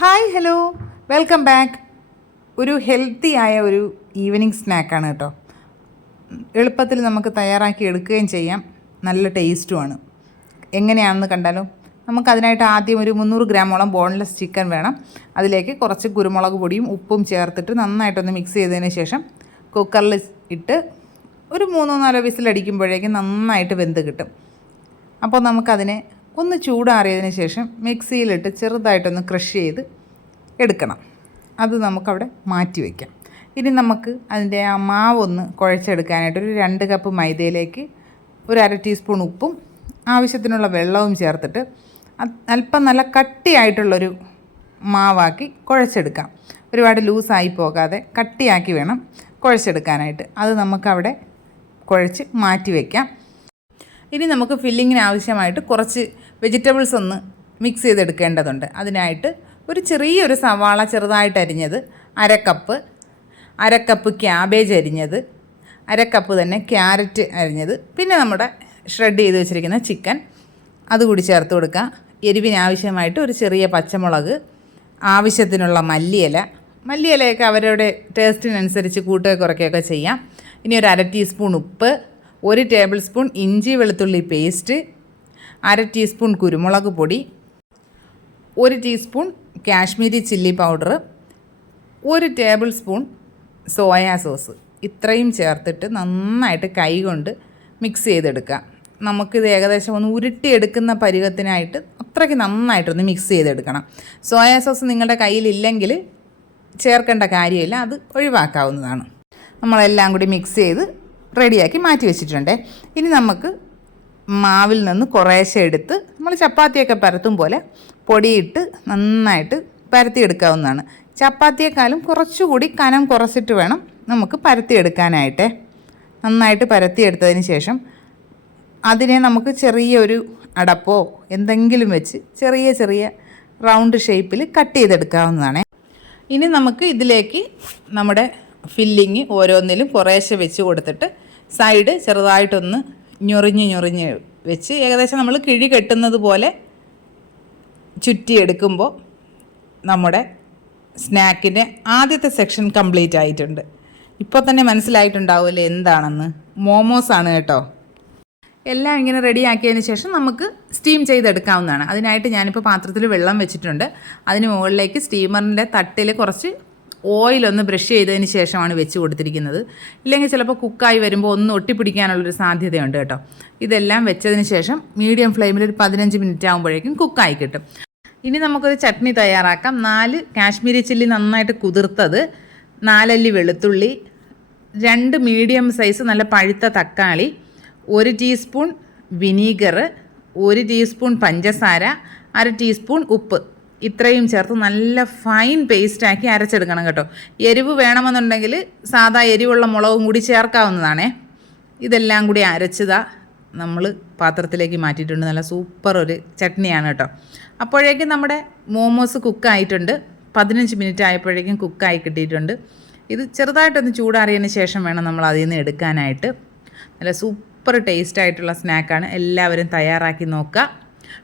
Hi hello welcome back. ഒരു healthy ആയ ഒരു ഈവനിങ് സ്നാക്കാണ് കേട്ടോ. എളുപ്പത്തിൽ നമുക്ക് തയ്യാറാക്കി എടുക്കുകയും ചെയ്യാം, നല്ല ടേസ്റ്റുമാണ്. എങ്ങനെയാണെന്ന് കണ്ടാലോ. നമുക്കതിനായിട്ട് ആദ്യം ഒരു 300 ഗ്രാമോളം ബോൺലെസ് ചിക്കൻ വേണം. അതിലേക്ക് കുറച്ച് കുരുമുളക് പൊടിയും ഉപ്പും ചേർത്തിട്ട് നന്നായിട്ടൊന്ന് മിക്സ് ചെയ്തതിന് ശേഷം കുക്കറിൽ ഇട്ട് ഒരു 3-4 വിസിലടിക്കുമ്പോഴേക്കും നന്നായിട്ട് വെന്ത് കിട്ടും. അപ്പോൾ നമുക്കതിനെ ഒന്ന് ചൂടാറിയതിന് ശേഷം മിക്സിയിലിട്ട് ചെറുതായിട്ടൊന്ന് ക്രഷ് ചെയ്ത് എടുക്കണം. അത് നമുക്കവിടെ മാറ്റി വയ്ക്കാം. ഇനി നമുക്ക് അതിൻ്റെ ആ മാവൊന്ന് കുഴച്ചെടുക്കാനായിട്ട് ഒരു 2 കപ്പ് മൈദയിലേക്ക് ഒരു 1/2 ടീസ്പൂൺ ഉപ്പും ആവശ്യത്തിനുള്ള വെള്ളവും ചേർത്തിട്ട് അല്പം നല്ല കട്ടിയായിട്ടുള്ളൊരു മാവാക്കി കുഴച്ചെടുക്കാം. ഒരുപാട് ലൂസായി പോകാതെ കട്ടിയാക്കി വേണം കുഴച്ചെടുക്കാനായിട്ട്. അത് നമുക്കവിടെ കുഴച്ച് മാറ്റി വയ്ക്കാം. ഇനി നമുക്ക് ഫില്ലിങ്ങിന് ആവശ്യമായിട്ട് കുറച്ച് വെജിറ്റബിൾസ് ഒന്ന് മിക്സ് ചെയ്തെടുക്കേണ്ടതുണ്ട്. അതിനായിട്ട് ഒരു ചെറിയൊരു സവാള ചെറുതായിട്ട് അരിഞ്ഞത് 1/2 കപ്പ് ക്യാബേജ് അരിഞ്ഞത്, 1/2 കപ്പ് തന്നെ ക്യാരറ്റ് അരിഞ്ഞത്, പിന്നെ നമ്മുടെ ഷ്രെഡ് ചെയ്ത് വെച്ചിരിക്കുന്ന ചിക്കൻ അതുകൂടി ചേർത്ത് കൊടുക്കുക. എരിവിന് ആവശ്യമായിട്ട് ഒരു ചെറിയ പച്ചമുളക്, ആവശ്യത്തിനുള്ള മല്ലിയിലയൊക്കെ അവരുടെ ടേസ്റ്റിനനുസരിച്ച് കൂട്ടുകയോ കുറയ്ക്കുകയൊക്കെ ചെയ്യാം. ഇനി ഒരു 1/2 ടീസ്പൂൺ ഉപ്പ്, 1 ടേബിൾ സ്പൂൺ ഇഞ്ചി വെളുത്തുള്ളി പേസ്റ്റ്, 1/2 ടീസ്പൂൺ കുരുമുളക് പൊടി, 1 teaspoon Kashmiri chilli powder, 1 table spoon soya sauce. ഇത്രയും ചേർത്തിട്ട് നന്നായിട്ട് കൈ കൊണ്ട് മിക്സ് ചെയ്തെടുക്കുക. നമുക്കിത് ഏകദേശം ഒന്ന് ഉരുട്ടിയെടുക്കുന്ന പരുവത്തിനായിട്ട് അത്രയ്ക്ക് നന്നായിട്ടൊന്ന് മിക്സ് ചെയ്തെടുക്കണം. സോയാ സോസ് നിങ്ങളുടെ കയ്യിലില്ലെങ്കിൽ ചേർക്കേണ്ട കാര്യമില്ല, അത് ഒഴിവാക്കാവുന്നതാണ്. നമ്മളെല്ലാം കൂടി മിക്സ് ചെയ്ത് റെഡിയാക്കി മാറ്റി വെച്ചിട്ടുണ്ട്. ഇനി നമുക്ക് മാവിൽ നിന്ന് കുറേശ്ശെ എടുത്ത് നമ്മൾ ചപ്പാത്തിയൊക്കെ പരത്തും പോലെ പൊടിയിട്ട് നന്നായിട്ട് പരത്തിയെടുക്കാവുന്നതാണ്. ചപ്പാത്തിയേക്കാളും കുറച്ചുകൂടി കനം കുറച്ചിട്ട് വേണം നമുക്ക് പരത്തിയെടുക്കാനായിട്ട്. നന്നായിട്ട് പരത്തിയെടുത്തതിന് ശേഷം അതിനെ നമുക്ക് ചെറിയൊരു അടപ്പോ എന്തെങ്കിലും വെച്ച് ചെറിയ റൗണ്ട് ഷേപ്പിൽ കട്ട് ചെയ്തെടുക്കാവുന്നതാണ്. ഇനി നമുക്ക് ഇതിലേക്ക് നമ്മുടെ ഫില്ലിങ് ഓരോന്നിലും കുറേശ്ശെ വെച്ച് കൊടുത്തിട്ട് സൈഡ് ചെറുതായിട്ടൊന്ന് ഞൊറിഞ്ഞ് വെച്ച് ഏകദേശം നമ്മൾ കിഴി കെട്ടുന്നത് പോലെ ചുറ്റിയെടുക്കുമ്പോൾ നമ്മുടെ സ്നാക്കിൻ്റെ ആദ്യത്തെ സെക്ഷൻ കംപ്ലീറ്റ് ആയിട്ടുണ്ട്. ഇപ്പോൾ തന്നെ മനസ്സിലായിട്ടുണ്ടാവുമല്ലോ എന്താണെന്ന്. മോമോസാണ് കേട്ടോ. എല്ലാം ഇങ്ങനെ റെഡിയാക്കിയതിന് ശേഷം നമുക്ക് സ്റ്റീം ചെയ്തെടുക്കാവുന്നതാണ്. അതിനായിട്ട് ഞാനിപ്പോൾ പാത്രത്തിൽ വെള്ളം വെച്ചിട്ടുണ്ട്. അതിന് മുകളിലേക്ക് സ്റ്റീമറിൻ്റെ തട്ടിൽ കുറച്ച് ഓയിലൊന്ന് ബ്രഷ് ചെയ്തതിന് ശേഷമാണ് വെച്ച് കൊടുത്തിരിക്കുന്നത്. ഇല്ലെങ്കിൽ ചിലപ്പോൾ കുക്കായി വരുമ്പോൾ ഒന്ന് ഒട്ടിപ്പിടിക്കാനുള്ളൊരു സാധ്യതയുണ്ട് കേട്ടോ. ഇതെല്ലാം വെച്ചതിന് ശേഷം മീഡിയം ഫ്ലെയിമിൽ ഒരു 15 മിനിറ്റ് ആകുമ്പോഴേക്കും കുക്കായി കിട്ടും. ഇനി നമുക്കൊരു ചട്നി തയ്യാറാക്കാം. 4 കാശ്മീരി ചില്ലി നന്നായിട്ട് കുതിർത്തത്, 4 അല്ലി വെളുത്തുള്ളി, 2 മീഡിയം സൈസ് നല്ല പഴുത്ത തക്കാളി, 1 ടീസ്പൂൺ വിനീഗർ, 1 ടീസ്പൂൺ പഞ്ചസാര, 1/2 ടീസ്പൂൺ ഉപ്പ്. ഇത്രയും ചേർത്ത് നല്ല ഫൈൻ പേസ്റ്റാക്കി അരച്ചെടുക്കണം കേട്ടോ. എരിവ് വേണമെന്നുണ്ടെങ്കിൽ സാധാ എരിവുള്ള മുളകും കൂടി ചേർക്കാവുന്നതാണേ. ഇതെല്ലാം കൂടി അരച്ചതാ നമ്മൾ പാത്രത്തിലേക്ക് മാറ്റിയിട്ടുണ്ട്. നല്ല സൂപ്പർ ഒരു ചട്നിയാണ് കേട്ടോ. അപ്പോഴേക്കും നമ്മുടെ മോമോസ് കുക്കായിട്ടുണ്ട്. 15 മിനിറ്റ് ആയപ്പോഴേക്കും കുക്കായി കിട്ടിയിട്ടുണ്ട്. ഇത് ചെറുതായിട്ടൊന്ന് ചൂടാറിയതിന് ശേഷം വേണം നമ്മൾ അതിൽ നിന്ന് എടുക്കാനായിട്ട്. നല്ല സൂപ്പർ ടേസ്റ്റായിട്ടുള്ള സ്നാക്കാണ്. എല്ലാവരും തയ്യാറാക്കി നോക്കുക.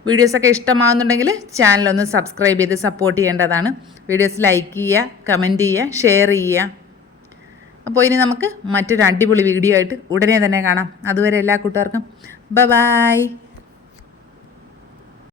വീഡിയോസൊക്കെ ഇഷ്ടമാകുന്നുണ്ടെങ്കിൽ ചാനലൊന്ന് സബ്സ്ക്രൈബ് ചെയ്ത് സപ്പോർട്ട് ചെയ്യേണ്ടതാണ്. വീഡിയോസ് ലൈക്ക് ചെയ്യുക, കമൻറ്റ് ചെയ്യുക, ഷെയർ ചെയ്യുക. അപ്പോൾ ഇനി നമുക്ക് മറ്റൊരു അടിപൊളി വീഡിയോ ആയിട്ട് ഉടനെ തന്നെ കാണാം. അതുവരെ എല്ലാ കൂട്ടുകാർക്കും ബൈ.